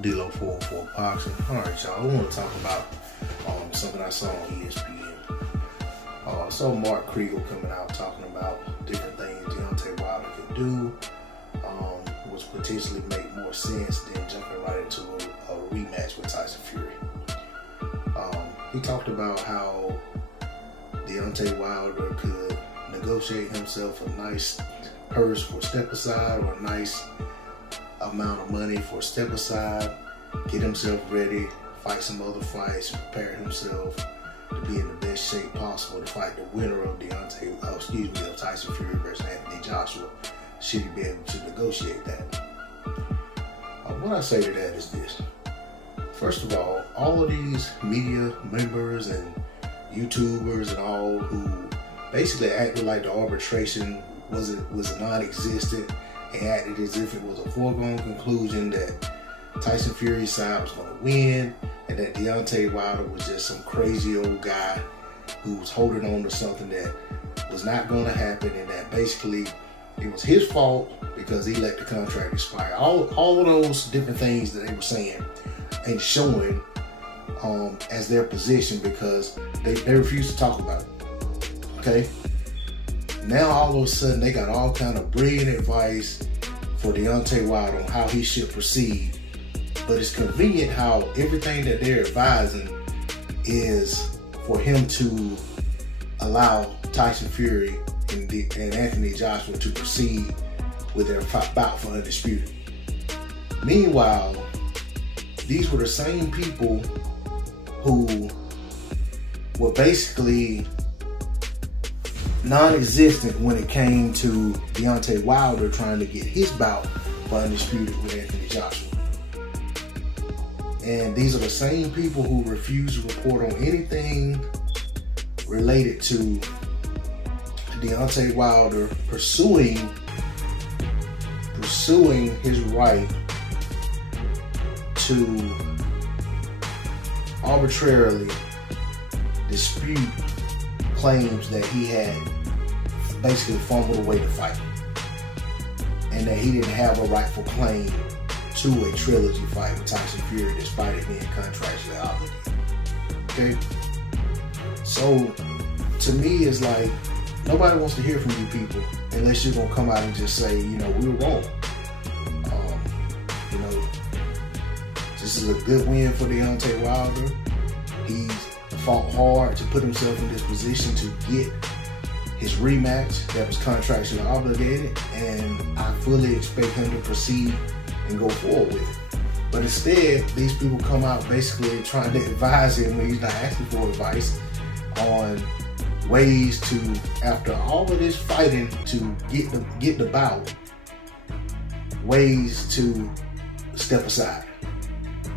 D-Lo 404 Boxing. Alright, y'all, I want to talk about something I saw on ESPN. So Mark Kriegel coming out talking about different things Deontay Wilder could do, which potentially make more sense than jumping right into a rematch with Tyson Fury. He talked about how Deontay Wilder could negotiate himself a nice purse for step aside, or a nice amount of money for step aside, get himself ready, fight some other fights, prepare himself to be in the best shape possible to fight the winner of of Tyson Fury versus Anthony Joshua, should he be able to negotiate that. What I say to that is this. First of all of these media members and YouTubers and all who basically acted like the arbitration was non-existent and acted as if it was a foregone conclusion that Tyson Fury's side was going to win, and that Deontay Wilder was just some crazy old guy who was holding on to something that was not going to happen, and that basically it was his fault because he let the contract expire. All of those different things that they were saying and showing as their position, because they refused to talk about it. Okay? Now all of a sudden they got all kind of brilliant advice for Deontay Wilder on how he should proceed. But it's convenient how everything that they're advising is for him to allow Tyson Fury and Anthony Joshua to proceed with their bout for undisputed. Meanwhile, these were the same people who were basically non-existent when it came to Deontay Wilder trying to get his bout for undisputed with Anthony Joshua. And these are the same people who refuse to report on anything related to Deontay Wilder pursuing his right to arbitrarily dispute claims that he had basically fumbled away the fight, and that he didn't have a rightful claim to a trilogy fight with Tyson Fury despite it being contractually obligated. Okay? So, to me, it's like, nobody wants to hear from you people unless you're going to come out and just say, we were wrong. This is a good win for Deontay Wilder. He's fought hard to put himself in this position to get his rematch that was contractually obligated, and I fully expect him to proceed and go forward with it. But instead, these people come out basically trying to advise him when he's not asking for advice on ways to, after all of this fighting to get the bout, ways to step aside.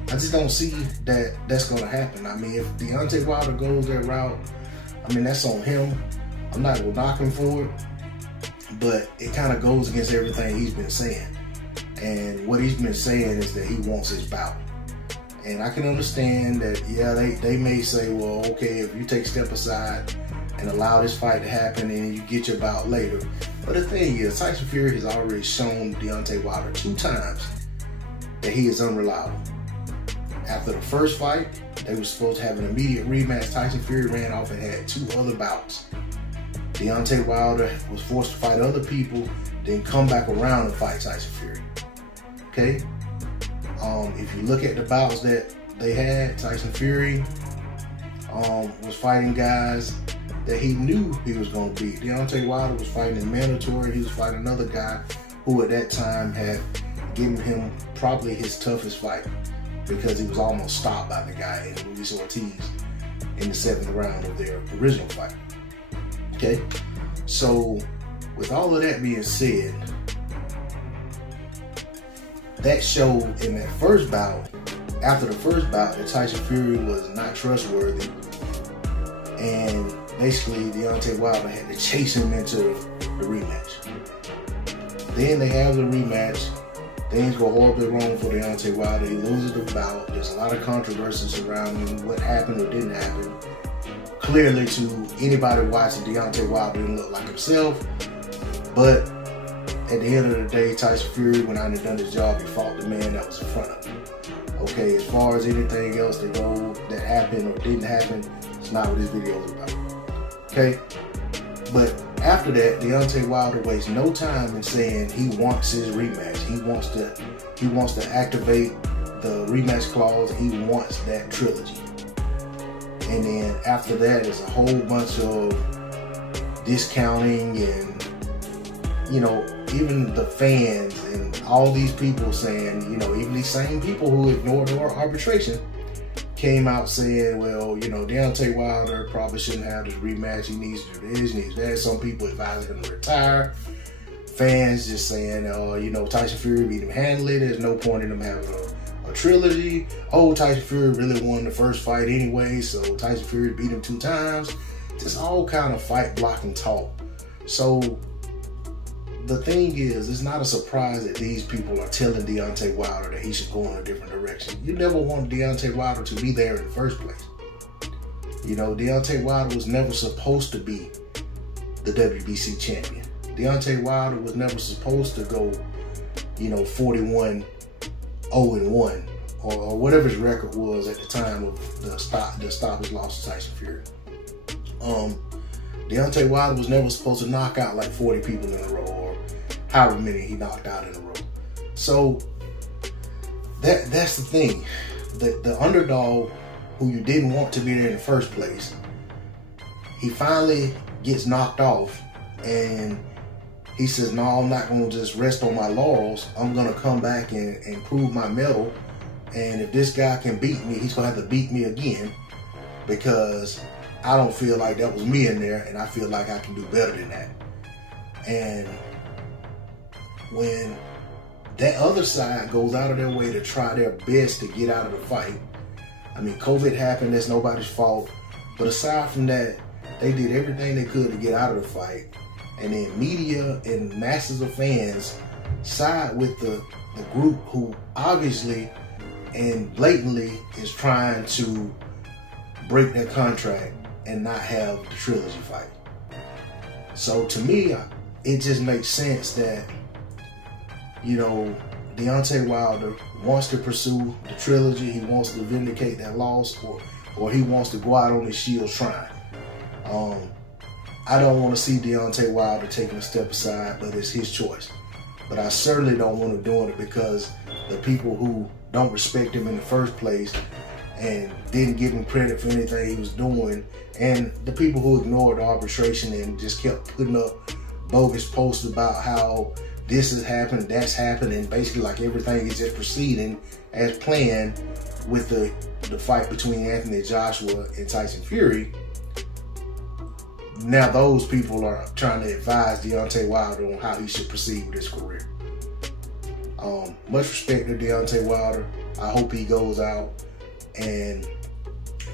I just don't see that that's going to happen. I mean, if Deontay Wilder goes that route, I mean, that's on him. I'm not going to knock him for it, but it kind of goes against everything he's been saying. And what he's been saying is that he wants his bout. And I can understand that, yeah, they may say, well, okay, if you take a step aside and allow this fight to happen and you get your bout later. But the thing is, Tyson Fury has already shown Deontay Wilder 2 times that he is unreliable. After the first fight, they were supposed to have an immediate rematch. Tyson Fury ran off and had 2 other bouts. Deontay Wilder was forced to fight other people, then come back around and fight Tyson Fury. Okay? If you look at the bouts that they had, Tyson Fury was fighting guys that he knew he was going to beat. Deontay Wilder was fighting in mandatory. He was fighting another guy who at that time had given him probably his toughest fight, because he was almost stopped by the guy in Luis Ortiz in the 7th round of their original fight. Okay? So, with all of that being said, that showed in that first bout, after the first bout, that Tyson Fury was not trustworthy, and basically Deontay Wilder had to chase him into the rematch. Then they have the rematch. Things go horribly wrong for Deontay Wilder. He loses the bout. There's a lot of controversy surrounding what happened or didn't happen. Clearly, to anybody watching, Deontay Wilder didn't look like himself. But at the end of the day, Tyson Fury went out and done his job. He fought the man that was in front of him. Okay, as far as anything else that happened or didn't happen, it's not what this video is about. Okay? But after that, Deontay Wilder wastes no time in saying he wants his rematch. He wants to activate the rematch clause. He wants that trilogy. And then after that, there's a whole bunch of discounting and, you know, even the fans and all these people saying, you know, even these same people who ignored the arbitration came out saying, well, you know, Deontay Wilder probably shouldn't have this rematch. He needs to do this, he needs that. Some people advise him to retire. Fans just saying, you know, Tyson Fury beat him handily. There's no point in him having a trilogy. Oh, Tyson Fury really won the first fight anyway, so Tyson Fury beat him 2 times. Just all kind of fight blocking talk. So the thing is, it's not a surprise that these people are telling Deontay Wilder that he should go in a different direction. You never wanted Deontay Wilder to be there in the first place. You know, Deontay Wilder was never supposed to be the WBC champion. Deontay Wilder was never supposed to go, you know, 41-0-1 or whatever his record was at the time of the stoppage loss to Tyson Fury. Deontay Wilder was never supposed to knock out like 40 people in a row or however many he knocked out in a row. So that's the thing. The underdog who you didn't want to be there in the first place, he finally gets knocked off and he says, no, I'm not going to just rest on my laurels. I'm going to come back and prove my mettle. And if this guy can beat me, he's going to have to beat me again because I don't feel like that was me in there, and I feel like I can do better than that. And when that other side goes out of their way to try their best to get out of the fight, I mean, COVID happened, that's nobody's fault. But aside from that, they did everything they could to get out of the fight. And then media and masses of fans side with the group who obviously and blatantly is trying to break their contract and not have the trilogy fight. So to me, it just makes sense that, you know, Deontay Wilder wants to pursue the trilogy. He wants to vindicate that loss, or he wants to go out on his shield shrine. I don't want to see Deontay Wilder taking a step aside, but it's his choice. But I certainly don't want him doing it because the people who don't respect him in the first place and didn't give him credit for anything he was doing, and the people who ignored the arbitration and just kept putting up bogus posts about how this has happened, that's happened, and basically like everything is just proceeding as planned with the fight between Anthony Joshua and Tyson Fury. Now those people are trying to advise Deontay Wilder on how he should proceed with his career. Much respect to Deontay Wilder. I hope he goes out and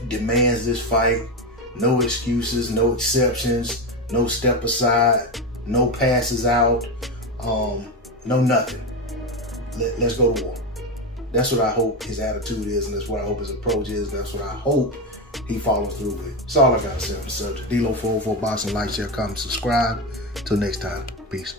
demands this fight. No excuses, no exceptions, no step aside, no passes out, no nothing. Let's go to war. That's what I hope his attitude is, and that's what I hope his approach is. That's what I hope he follows through with. That's all I got to say on the subject. D-Lo 404 Boxing, like, share, comment, subscribe. Till next time, peace.